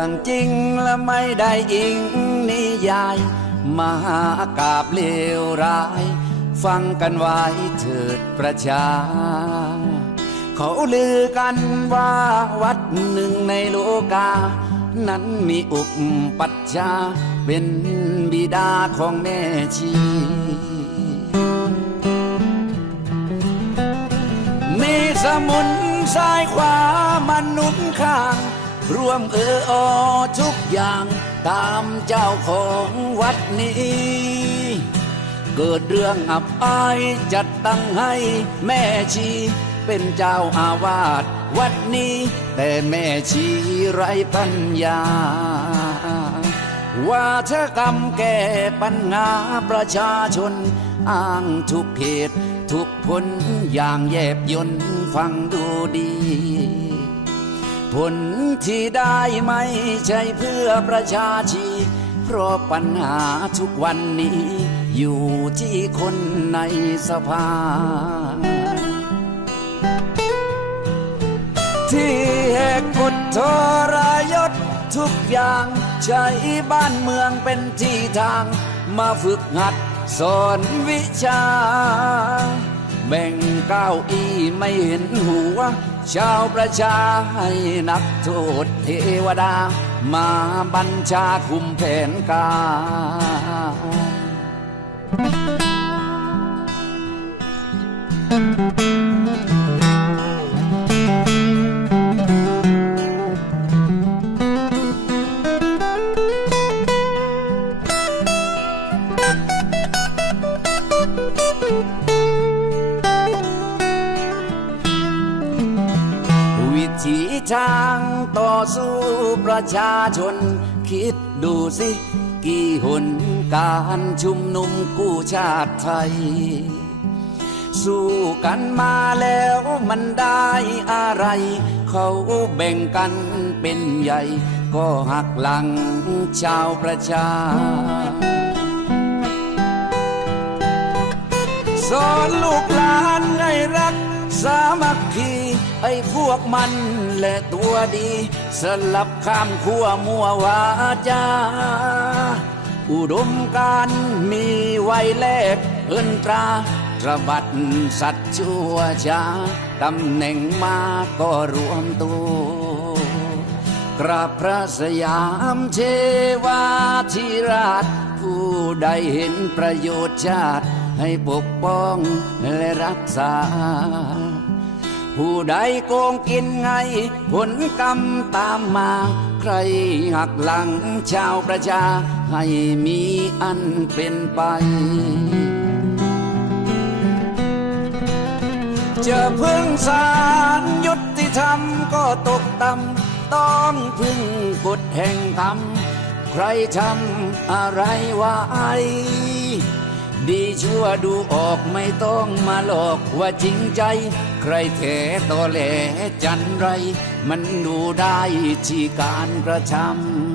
รื่องจริงและไม่ได้อิงนิยาย มหากาบเลวร้าย ฟังกันไว้เถิดประชา เขาลือกันว่าวัดหนึ่งในโลกา นั้นมีอุปปัชฌาเป็นบิดาของแม่ชีมีสมุนซ้ายขวามนุษย์ข้าง รวมเอออทุกอย่างตามเจ้าของวัดนี้ เกิดเรื่องอับอายจัดตั้งให้แม่ชี เป็นเจ้าอาวาสวัดนี้ แต่แม่ชีไรปัญญา ว่าเธอกำแก้ปัญหาประชาชน อ้างทุกเหตุทุกผลอย่างแยบยนต์ฟังดูดี ผลที่ได้ไม่ใช่เพื่อประชาชี เพราะปัญหาทุกวันนี้ อยู่ที่คนในสภา ที่แหกกฎทรยศทุกอย่างใช้บ้านเมืองเป็นที่ทาง มาฝึกหัดสอนวิชา แบ่งเก้าอี้ไม่เห็นหัว ชาวประชาให้นักโทษเทวดา มาบัญชาคุมแผนการวิ ถีทางต่อสู้ประชาชน คิดดูสิ กี่หนการชุมนุมกู้ชาติไทย สู้กันมาแล้วมันได้อะไร เขาแบ่งกันเป็นใหญ่ ก็หักหลังชาวประชาสอนลูกหลานให้รัก สามัคคีไอ้พวกมันและตัวดี สลับข้ามขั้วมัววาจา อุดมการมีไว้แลกเอินตราตระบัดสัตว์ชั่วช้าตำแหน่งมาก็รวมตัวกราบพระสยามเทวาธิราช ผู้ใดเห็นประโยชน์ชาติ ให้ปกป้องและรักษา ผู้ใดโกงกินไง ผลกรรมตามมา ใครหักหลังชาวประชา ให้มีอันเป็นไปจะพึ่งสารยุติธรรมก็ตกต่ำต้องพึ่งกฎแห่งธรรม ใครทำอะไรไว้ ดีชั่วดูออกไม่ต้องมาหลอกว่าจริงใจ ใครแถตอแหลจันไร มันดูได้ที่การกระทำ